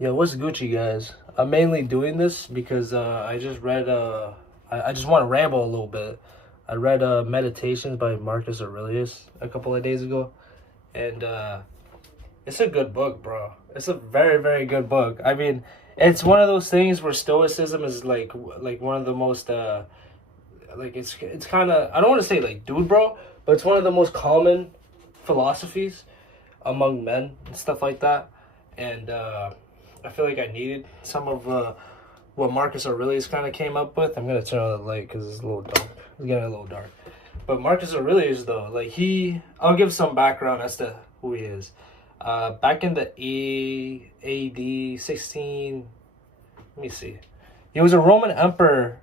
Yeah, what's Gucci, guys? I'm mainly doing this because I just read I just want to ramble a little bit. I read Meditations by Marcus Aurelius a couple of days ago, and it's a good book, bro. It's a very very good book. I mean, it's one of those things where Stoicism is like one of the most like it's kind of, I don't want to say like dude, bro, but it's one of the most common philosophies among men and stuff like that. And I feel like I needed some of what Marcus Aurelius kind of came up with. I'm gonna turn on the light because it's a little dark. It's getting a little dark. But Marcus Aurelius, though, like I'll give some background as to who he is. Back in the AD 16, let me see. He was a Roman emperor,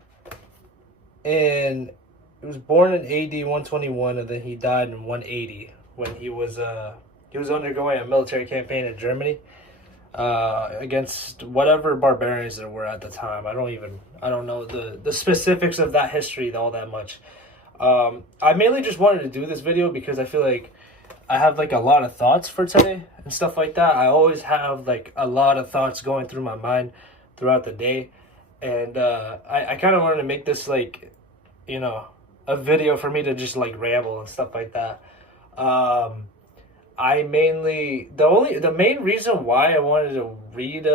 and he was born in AD 121, and then he died in 180 when he was undergoing a military campaign in Germany against whatever barbarians there were at the time. I don't know the specifics of that history all that much. I mainly just wanted to do this video because I feel like I have like a lot of thoughts for today and stuff like that. I always have like a lot of thoughts going through my mind throughout the day, and I kind of wanted to make this like, you know, a video for me to just like ramble and stuff like that. I mainly the main reason why I wanted to read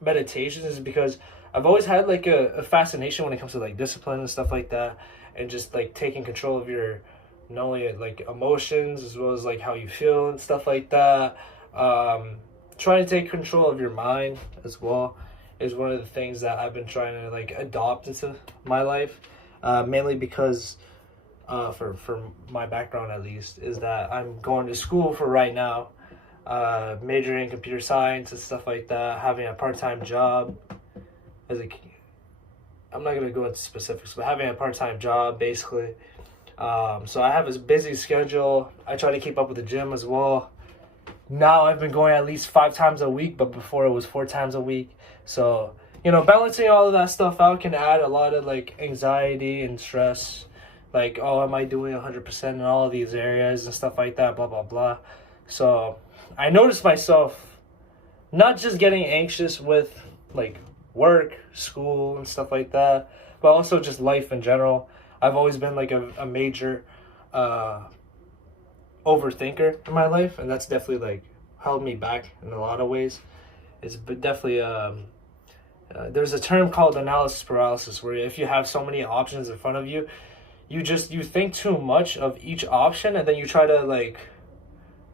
meditations is because I've always had like a fascination when it comes to like discipline and stuff like that, and just like taking control of your not only like emotions as well as like how you feel and stuff like that. Trying to take control of your mind as well is one of the things that I've been trying to like adopt into my life, mainly because for my background at least, is that I'm going to school for right now, majoring in computer science and stuff like that, having a part-time job as a, I'm not going to go into specifics, but having a part-time job basically. So I have a busy schedule. I try to keep up with the gym as well. Now I've been going at least 5 times a week, but before it was 4 times a week. So, you know, balancing all of that stuff out can add a lot of like anxiety and stress. Like, oh, am I doing 100% in all of these areas and stuff like that, blah, blah, blah. So I noticed myself not just getting anxious with like work, school, and stuff like that, but also just life in general. I've always been like a major overthinker in my life, and that's definitely like held me back in a lot of ways. It's definitely there's a term called analysis paralysis, where if you have so many options in front of you, you think too much of each option, and then you try to like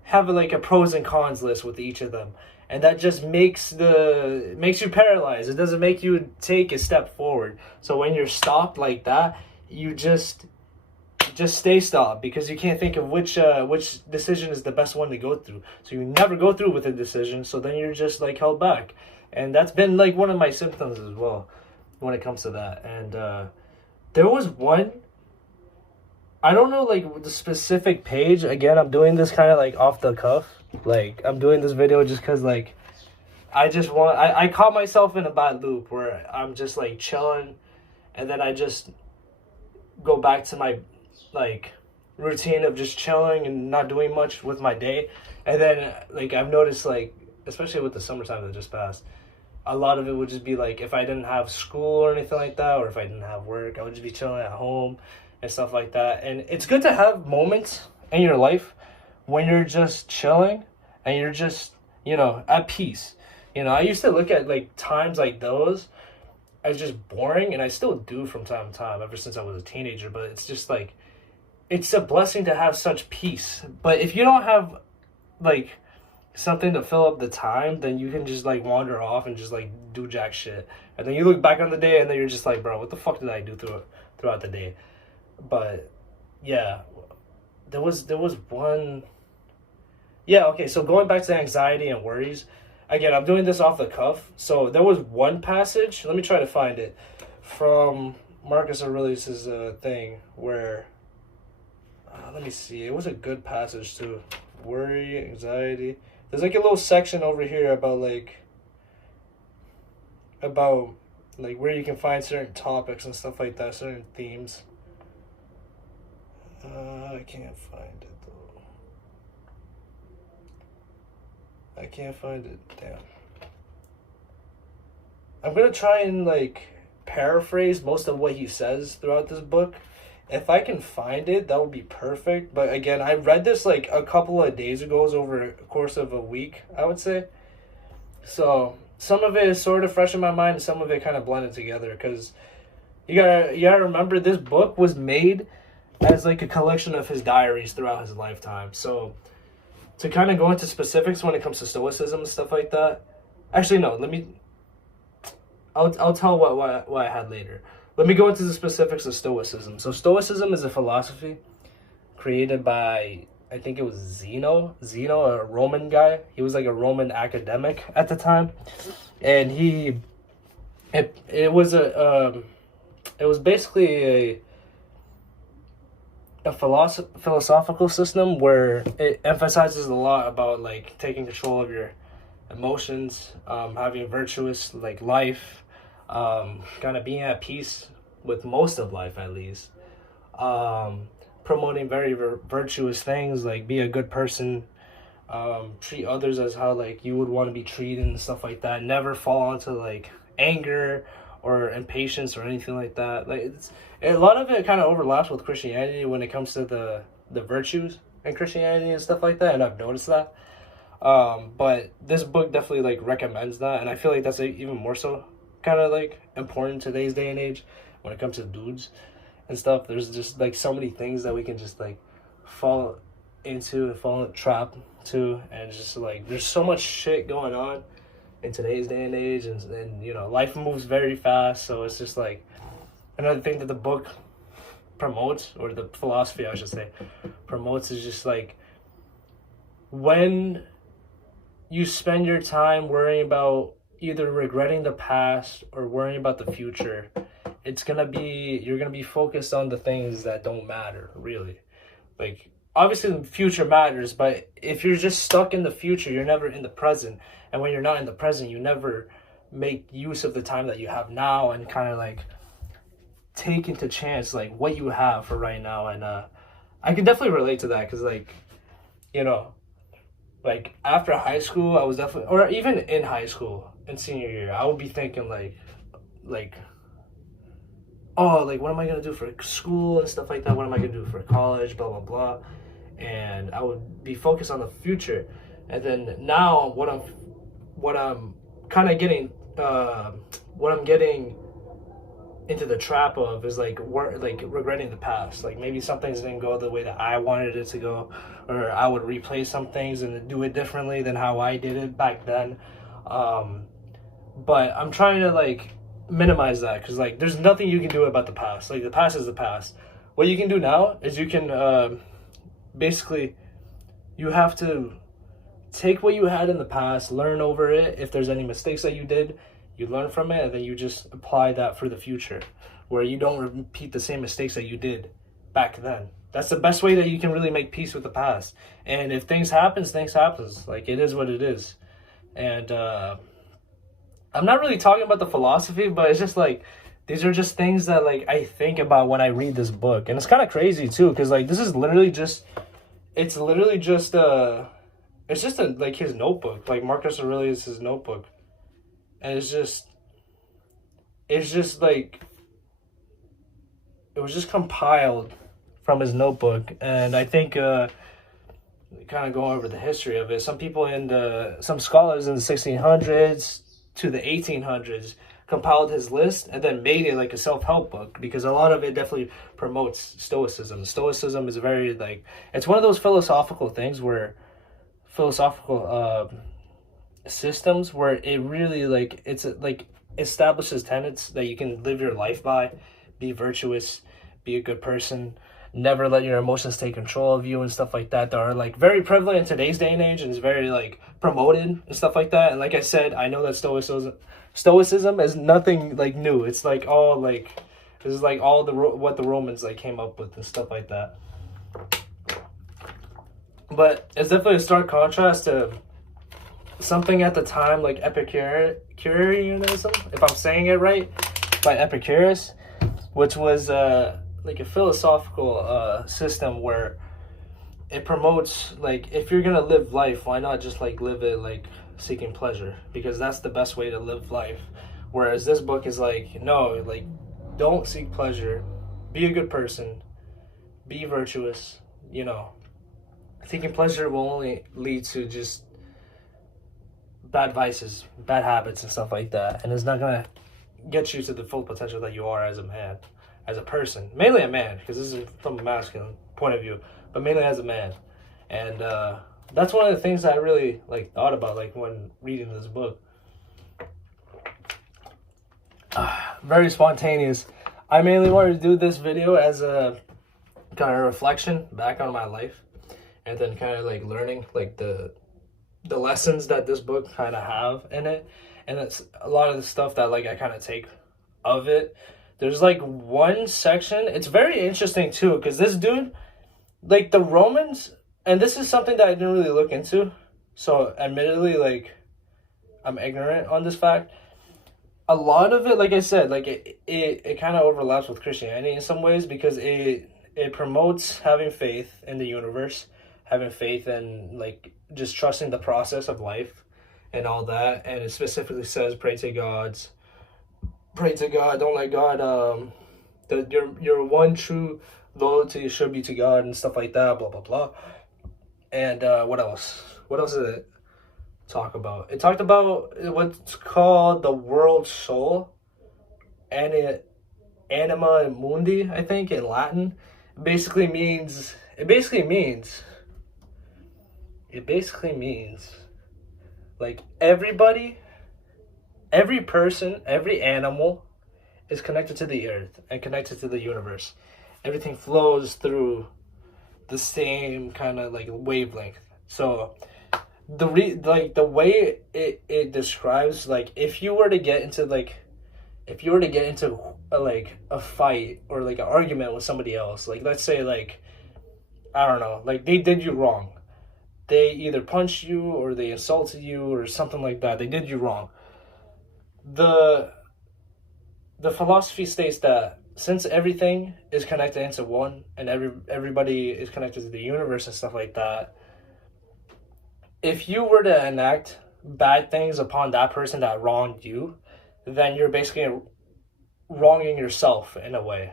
have like a pros and cons list with each of them, and that just makes you paralyzed. It doesn't make you take a step forward. So when you're stopped like that, you just stay stopped because you can't think of which decision is the best one to go through. So you never go through with a decision. So then you're just like held back, and that's been like one of my symptoms as well when it comes to that. And there was one. I don't know like the specific page. Again, I'm doing this kind of like off the cuff. Like I'm doing this video just because like I caught myself in a bad loop where I'm just like chilling, and then I just go back to my like routine of just chilling and not doing much with my day. And then like I've noticed, like especially with the summertime that just passed, a lot of it would just be like if I didn't have school or anything like that, or if I didn't have work, I would just be chilling at home and stuff like that. And it's good to have moments in your life when you're just chilling and you're just, you know, at peace. You know, I used to look at like times like those as just boring, and I still do from time to time ever since I was a teenager, but it's just like it's a blessing to have such peace. But if you don't have like something to fill up the time, then you can just like wander off and just like do jack shit. And then you look back on the day and then you're just like, bro, what the fuck did I do throughout the day? But yeah, there was one. Yeah, okay, so going back to anxiety and worries, again, I'm doing this off the cuff. So there was one passage, let me try to find it, from Marcus Aurelius's thing where, let me see, it was a good passage too. Worry, anxiety. There's like a little section over here about where you can find certain topics and stuff like that, certain themes. I can't find it though. I can't find it. Damn. I'm gonna try and like paraphrase most of what he says throughout this book. If I can find it, that would be perfect. But again, I read this like a couple of days ago, over a course of a week, I would say. So some of it is sort of fresh in my mind, and some of it kind of blended together. Because you gotta remember, this book was made as like a collection of his diaries throughout his lifetime. So to kind of go into specifics when it comes to Stoicism and stuff like that. Actually, no. I'll tell what I had later. Let me go into the specifics of Stoicism. So Stoicism is a philosophy created by, I think it was Zeno, a Roman guy. He was like a Roman academic at the time, and it was basically a philosophical system where it emphasizes a lot about like taking control of your emotions, having a virtuous like life, kind of being at peace with most of life at least, promoting very virtuous things like be a good person, treat others as how like you would want to be treated and stuff like that. Never fall into like anger or impatience or anything like that. Like a lot of it kind of overlaps with Christianity when it comes to the virtues in Christianity and stuff like that, and I've noticed that. But this book definitely like recommends that, and I feel like that's even more so kind of like important in today's day and age when it comes to dudes and stuff. There's just like so many things that we can just like fall into and fall trap to, and just like there's so much shit going on in today's day and age, and you know, life moves very fast. So it's just like another thing that the book promotes, or the philosophy I should say promotes, is just like when you spend your time worrying about either regretting the past or worrying about the future, you're gonna be focused on the things that don't matter, really. Like, obviously the future matters, but if you're just stuck in the future, you're never in the present. And when you're not in the present, you never make use of the time that you have now and kind of like take into chance like what you have for right now. And I can definitely relate to that, because like, you know, like after high school, I was definitely, or even in high school in senior year, I would be thinking like oh, like what am I gonna do for school and stuff like that? What am I gonna do for college? Blah blah blah. And I would be focused on the future. And then now what I'm kind of getting what I'm getting into the trap of is like regretting the past. Like maybe some things didn't go the way that I wanted it to go, or I would replay some things and do it differently than how I did it back then. But I'm trying to like minimize that, because like there's nothing you can do about the past. Like the past is the past. What you can do now is you can basically, you have to take what you had in the past, learn over it. If there's any mistakes that you did, you learn from it, and then you just apply that for the future, where you don't repeat the same mistakes that you did back then. That's the best way that you can really make peace with the past. And if things happens. Like, it is what it is. And I'm not really talking about the philosophy, but it's just like, these are just things that like I think about when I read this book. And it's kind of crazy too, because like this is literally just, it's just like his notebook. Like Marcus Aurelius' his notebook. And it's just like, it was just compiled from his notebook. And I think kind of going over the history of it, some scholars in the 1600s to the 1800s compiled his list and then made it like a self-help book, because a lot of it definitely promotes Stoicism. Stoicism is very like, it's one of those philosophical systems where it really like, it's like establishes tenets that you can live your life by, be virtuous, be a good person, never let your emotions take control of you and stuff like that are like very prevalent in today's day and age, and is very like promoted and stuff like that. And like I said, I know that Stoicism is nothing like new. It's like all like, this is like all what the Romans like came up with and stuff like that. But it's definitely a stark contrast to something at the time like Epicureanism, if I'm saying it right, by Epicurus, which was like a philosophical system where it promotes like, if you're gonna live life, why not just like live it like seeking pleasure, because that's the best way to live life, Whereas this book is like, no, like, don't seek pleasure, be a good person, be virtuous. You know, seeking pleasure will only lead to just bad vices, bad habits, and stuff like that, and it's not gonna get you to the full potential that you are as a man, as a person, mainly a man, because this is from a masculine point of view, but mainly as a man. And that's one of the things I really like thought about, like when reading this book. Very spontaneous. I mainly wanted to do this video as a kind of reflection back on my life, and then kind of like learning like the lessons that this book kind of have in it. And it's a lot of the stuff that like I kind of take of it. There's like one section, it's very interesting too, because this dude, like the Romans, and this is something that I didn't really look into, so admittedly, like, I'm ignorant on this fact. A lot of it, like I said, like it kind of overlaps with Christianity in some ways, because it promotes having faith in the universe, having faith in like just trusting the process of life and all that. And it specifically says pray to God, don't let God your one true loyalty should be to God and stuff like that, blah blah blah. And what else did it talk about? It talked about what's called the world soul, and anima mundi, I think, in Latin. It basically means like everybody, every person, every animal is connected to the earth and connected to the universe. Everything flows through the same kind of like wavelength. So the way it describes, like if you were to get into a fight or like an argument with somebody else, like let's say like, I don't know, like they did you wrong. They either punched you or they insulted you or something like that. They did you wrong. The philosophy states that since everything is connected into one, and everybody is connected to the universe and stuff like that, if you were to enact bad things upon that person that wronged you, then you're basically wronging yourself in a way.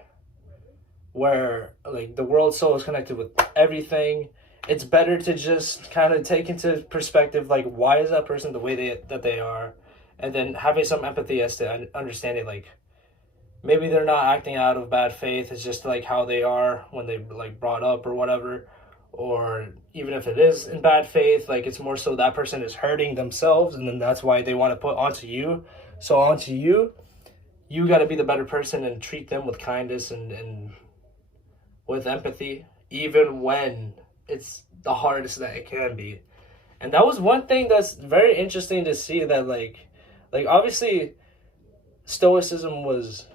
Where like the world soul is connected with everything. It's better to just kind of take into perspective, like, why is that person the way that they are, and then having some empathy as to understanding, like, maybe they're not acting out of bad faith. It's just like how they are when they like brought up or whatever. Or even if it is in bad faith, like it's more so that person is hurting themselves, and then that's why they want to put onto you. So onto you, you got to be the better person and treat them with kindness and with empathy, even when it's the hardest that it can be. And that was one thing that's very interesting to see, that like obviously Stoicism was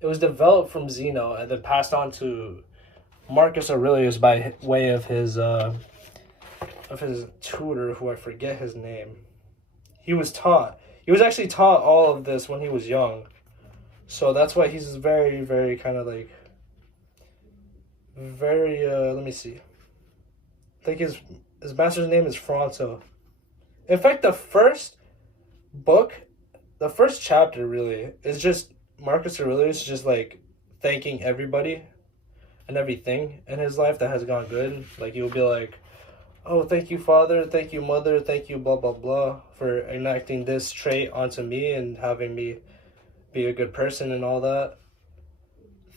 developed from Zeno and then passed on to Marcus Aurelius by way of his tutor, who I forget his name. He was actually taught all of this when he was young. So that's why he's very, very kind of like very let me see. I think his master's name is Fronto. In fact, the first chapter really is just Marcus Aurelius just like thanking everybody and everything in his life that has gone good. Like he'll be like, oh, thank you, Father, thank you, Mother, thank you, blah, blah, blah, for enacting this trait onto me and having me be a good person and all that.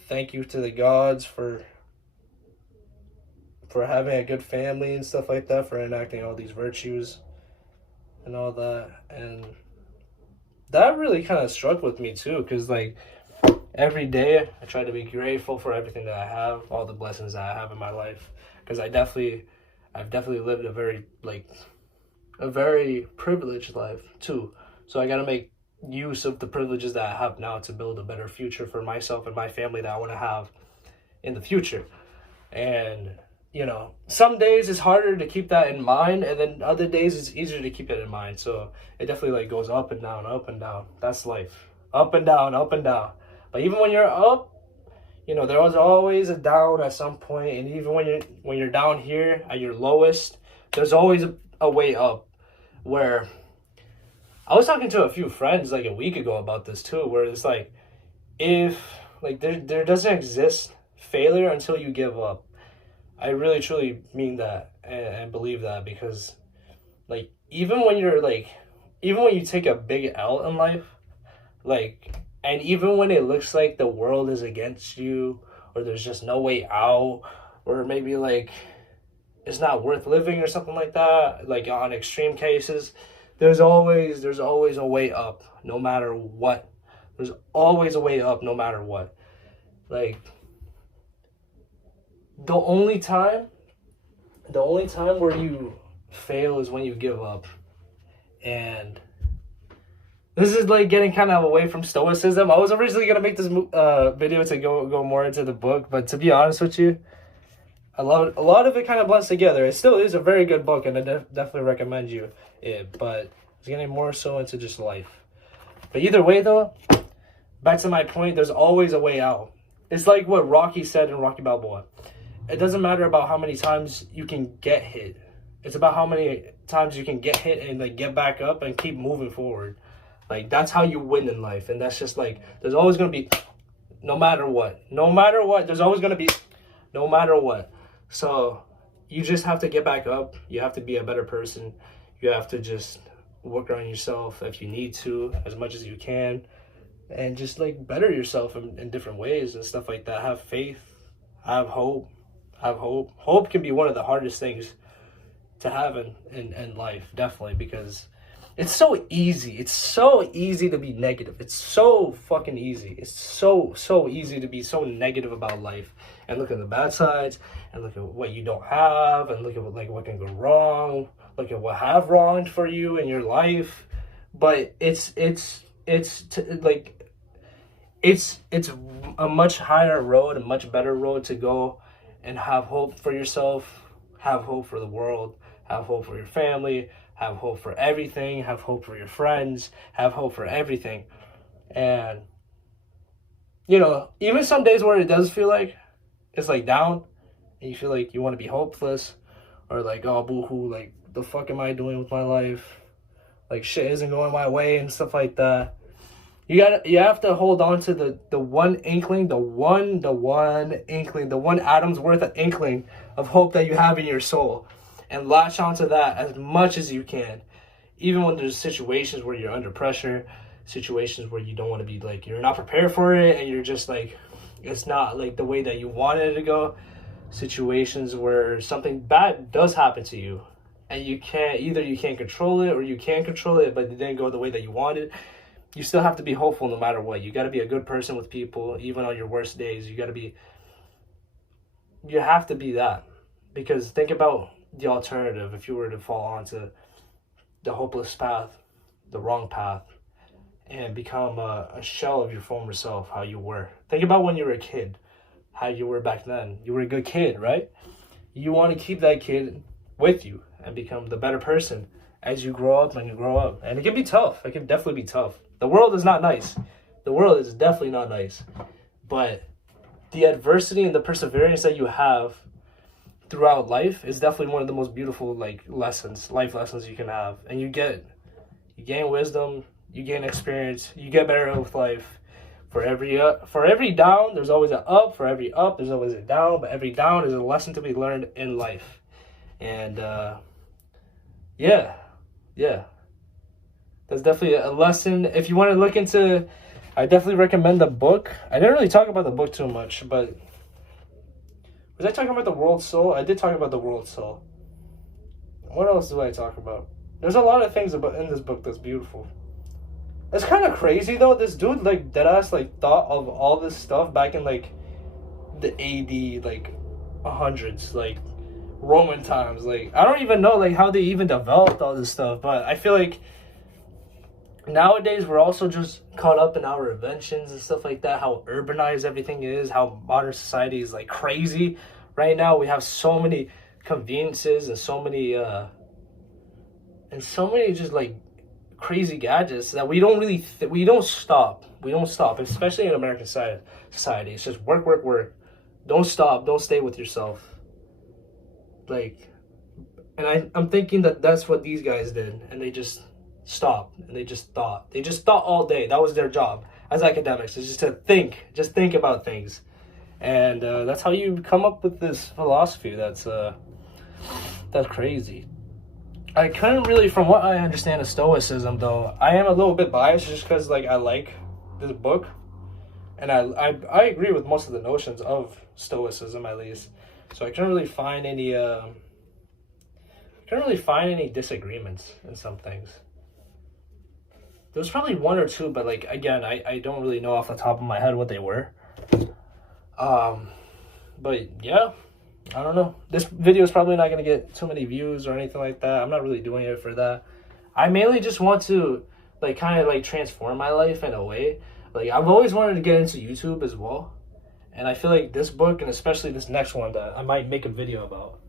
Thank you to the gods for having a good family and stuff like that, for enacting all these virtues and all that. And that really kind of struck with me too, because like every day I try to be grateful for everything that I have, all the blessings that I have in my life, because I've definitely lived a very privileged life too. So I got to make use of the privileges that I have now to build a better future for myself and my family that I want to have in the future. And you know, some days it's harder to keep that in mind, and then other days it's easier to keep it in mind. So it definitely like goes up and down, up and down. That's life. Up and down, up and down. But even when you're up, you know, there was always a down at some point. And even when you're down here at your lowest, there's always a way up, where I was talking to a few friends like a week ago about this too, where it's like, if like there doesn't exist failure until you give up. I really truly mean that and believe that, because like even when you take a big L in life, like, and even when it looks like the world is against you, or there's just no way out, or maybe like it's not worth living or something like that, like on extreme cases, there's always a way up no matter what. There's always a way up no matter what. Like, the only time the only time where you fail is when you give up. And this is like getting kind of away from Stoicism. I was originally gonna make this video to go more into the book, but to be honest with you, I love it. A lot of it kind of blends together. It still is a very good book, and I definitely recommend you it. But it's getting more so into just life. But either way, though, back to my point, there's always a way out. It's like what Rocky said in Rocky Balboa. It doesn't matter about how many times you can get hit. It's about how many times you can get hit and like get back up and keep moving forward. Like, that's how you win in life. And that's just like, there's always going to be, no matter what, there's always going to be, no matter what. So you just have to get back up. You have to be a better person. You have to just work on yourself if you need to, as much as you can. And just like better yourself in different ways and stuff like that. Have faith, have hope, Hope can be one of the hardest things to have in life, definitely, because it's so easy. It's so easy to be negative. It's so fucking easy. It's so easy to be so negative about life and look at the bad sides and look at what you don't have and look at what can go wrong. Look at what have wronged for you in your life. But it's a much higher road, a much better road to go and have hope for yourself, have hope for the world, have hope for your family, have hope for everything, have hope for your friends, have hope for everything. And, even some days where it does feel like it's like down and you feel like you want to be hopeless or like, oh, boo-hoo, like, the fuck am I doing with my life? Like, shit isn't going my way and stuff like that. You have to hold on to the one inkling, the one atom's worth of inkling of hope that you have in your soul, and latch onto that as much as you can. Even when there's situations where you're under pressure, situations where you don't want to be, like, you're not prepared for it, and you're just like, it's not like the way that you wanted it to go. Situations where something bad does happen to you, and you can't control it, or you can control it, but it didn't go the way that you wanted. You still have to be hopeful no matter what. You got to be a good person with people, even on your worst days. You have to be that. Because think about the alternative if you were to fall onto the hopeless path, the wrong path, and become a shell of your former self, how you were. Think about when you were a kid, how you were back then. You were a good kid, right? You want to keep that kid with you and become the better person as you grow up and you grow up. And it can be tough. It can definitely be tough. The world is not nice. The world is definitely not nice. But the adversity and the perseverance that you have throughout life is definitely one of the most beautiful life lessons you can have. And you gain wisdom, you gain experience, you get better with life. For every down, there's always an up. For every up, there's always a down. But every down is a lesson to be learned in life. And yeah. That's definitely a lesson. If you want to look into, I definitely recommend the book. I didn't really talk about the book too much, but was I talking about the world soul? I did talk about the world soul. What else do I talk about? There's a lot of things in this book that's beautiful. It's kind of crazy though. This dude like deadass like thought of all this stuff back in like the AD like hundreds, like Roman times. Like, I don't even know like how they even developed all this stuff, but I feel like nowadays we're also just caught up in our inventions and stuff like that, how urbanized everything is, how modern society is like crazy right now. We have so many conveniences and so many just like crazy gadgets that we don't really we don't stop, especially in American society. It's just work, don't stop, don't stay with yourself. Like, and I'm thinking that that's what these guys did, and they just stopped and they just thought. They just thought all day. That was their job as academics, is just to think, just think about things. And that's how you come up with this philosophy that's crazy. I couldn't really, from what I understand of Stoicism, though, I am a little bit biased just because, like, I like this book. And I agree with most of the notions of Stoicism, at least. So I couldn't really find any disagreements in some things. There was probably one or two, but, like, again, I don't really know off the top of my head what they were. But yeah, I don't know. This video is probably not going to get too many views or anything like that. I'm not really doing it for that. I mainly just want to, like, kind of, like, transform my life in a way. Like, I've always wanted to get into YouTube as well. And I feel like this book, and especially this next one that I might make a video about,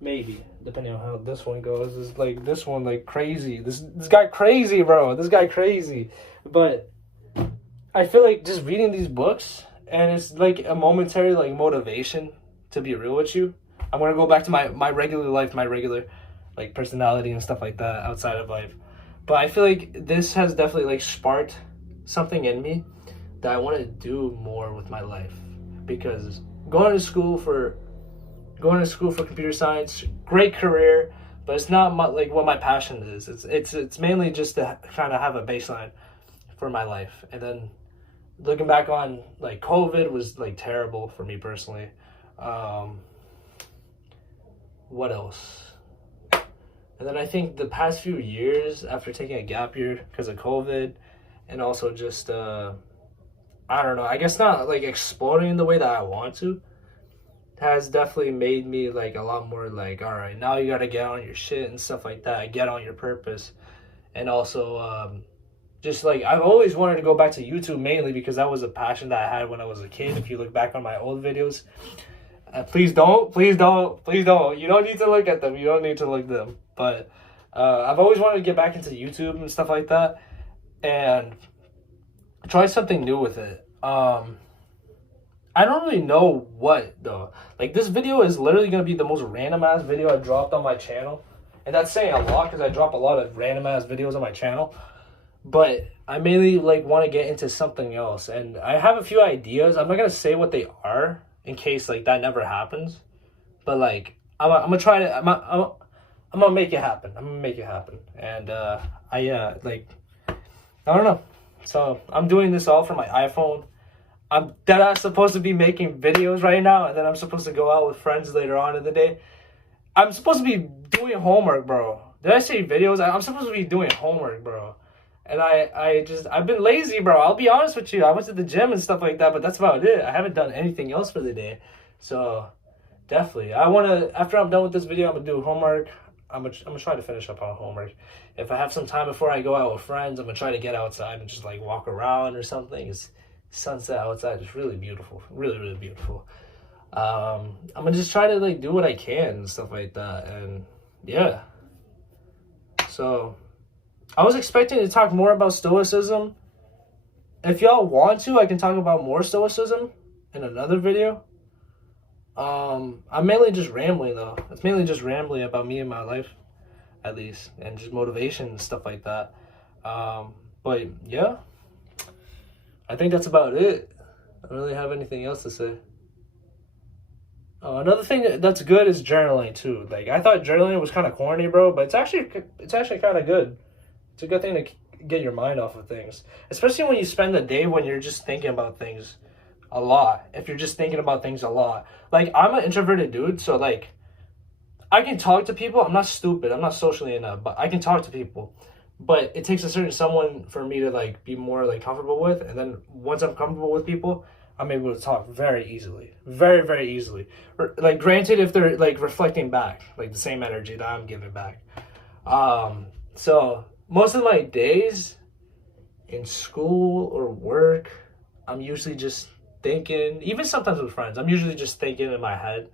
maybe, depending on how this one goes, is like this one, like, crazy. This guy crazy, bro. This guy crazy. But I feel like just reading these books, and it's like a momentary, like, motivation to be real with you. I'm gonna go back to my regular life, my regular, like, personality and stuff like that outside of life. But I feel like this has definitely, like, sparked something in me that I want to do more with my life. Because going to school for computer science, great career, but it's not like what my passion is. It's mainly just to kind of have a baseline for my life. And then looking back on, like, COVID was, like, terrible for me personally. What else? And then I think the past few years after taking a gap year because of COVID, and also just I don't know, I guess not, like, exploding the way that I want to, has definitely made me, like, a lot more, like, all right, now you got to get on your shit and stuff like that, get on your purpose. And also just, like, I've always wanted to go back to YouTube, mainly because that was a passion that I had when I was a kid. If you look back on my old videos, please don't. You don't need to look at them. You don't need to look at them. But I've always wanted to get back into YouTube and stuff like that and try something new with it. I don't really know what, though. Like, this video is literally going to be the most random-ass video I dropped on my channel. And that's saying a lot because I drop a lot of random-ass videos on my channel. But I mainly, like, want to get into something else. And I have a few ideas. I'm not going to say what they are in case, like, that never happens. But, like, I'm going to try to... I'm going to make it happen. I'm going to make it happen. And, like, I don't know. So, I'm doing this all from my iPhone. I'm deadass supposed to be making videos right now, and then I'm supposed to go out with friends later on in the day. I'm supposed to be doing homework, bro. Did I say videos? I'm supposed to be doing homework, bro. And I've been lazy, bro. I'll be honest with you. I went to the gym and stuff like that, but that's about it. I haven't done anything else for the day. So, definitely. After I'm done with this video, I'm going to do homework. I'm gonna try to finish up on homework. If I have some time before I go out with friends, I'm going to try to get outside and just, like, walk around or something. It's sunset outside is really beautiful. Really, really beautiful. I'm going to just try to, like, do what I can and stuff like that. And, yeah. So, I was expecting to talk more about Stoicism. If y'all want to, I can talk about more Stoicism in another video. I'm mainly just rambling, though. It's mainly just rambling about me and my life, at least, and just motivation and stuff like that. But, yeah. I think that's about it. I don't really have anything else to say. Oh, another thing that's good is journaling, too. Like, I thought journaling was kind of corny, bro, but it's actually kind of good. It's a good thing to get your mind off of things. Especially when you spend the day when you're just thinking about things a lot. If you're just thinking about things a lot. Like, I'm an introverted dude, so, like, I can talk to people. I'm not stupid. I'm not socially enough, but I can talk to people. But it takes a certain someone for me to, like, be more, like, comfortable with. And then once I'm comfortable with people, I'm able to talk very easily. Very, very easily. Like, granted, if they're, like, reflecting back, like, the same energy that I'm giving back. So most of my days in school or work, I'm usually just thinking, even sometimes with friends, I'm usually just thinking in my head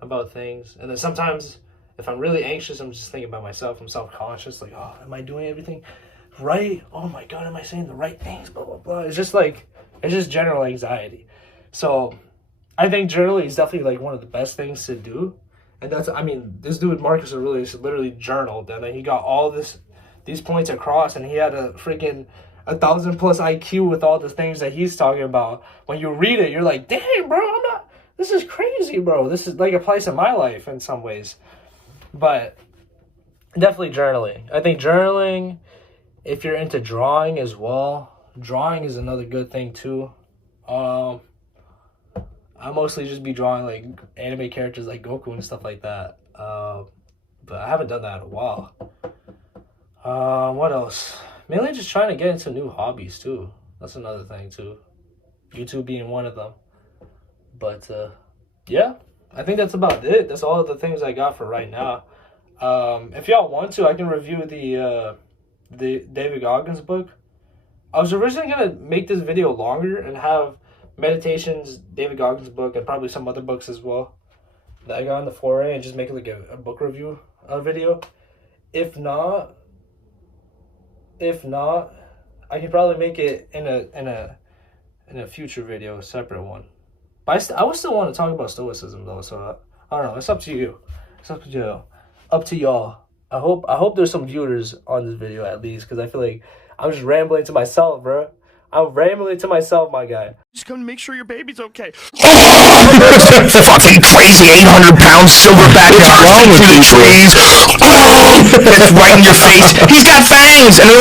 about things. And then sometimes, if I'm really anxious, I'm just thinking about myself. I'm self-conscious, like, oh, am I doing everything right? Oh my God, am I saying the right things? Blah, blah, blah. It's just general anxiety. So I think journaling is definitely, like, one of the best things to do. And this dude, Marcus Aurelius, literally journaled. And then he got all this these points across, and he had a freaking 1,000+ IQ with all the things that he's talking about. When you read it, you're like, dang, bro, this is crazy, bro. This is like applies to my life in some ways. But definitely journaling. I think journaling, if you're into drawing as well, drawing is another good thing too. I mostly just be drawing like anime characters like Goku and stuff like that. But I haven't done that in a while. What else? Mainly just trying to get into new hobbies too. That's another thing too. YouTube being one of them. But yeah, I think that's about it. That's all of the things I got for right now. If y'all want to, I can review the David Goggins book. I was originally gonna make this video longer and have meditations, David Goggins book, and probably some other books as well that I got in the foray, and just make like a book review video. If not, I can probably make it in a future video, a separate one. But I would still want to talk about Stoicism though, so I don't know. It's up to you. It's up to you. Up to y'all. I hope there's some viewers on this video at least, because I feel like I'm just rambling to myself, bro. I'm rambling to myself, my guy. Just come to make sure your baby's okay. Fucking crazy 800-pound silverback turkey through the trees. Oh, it's right in your face. He's got fangs, and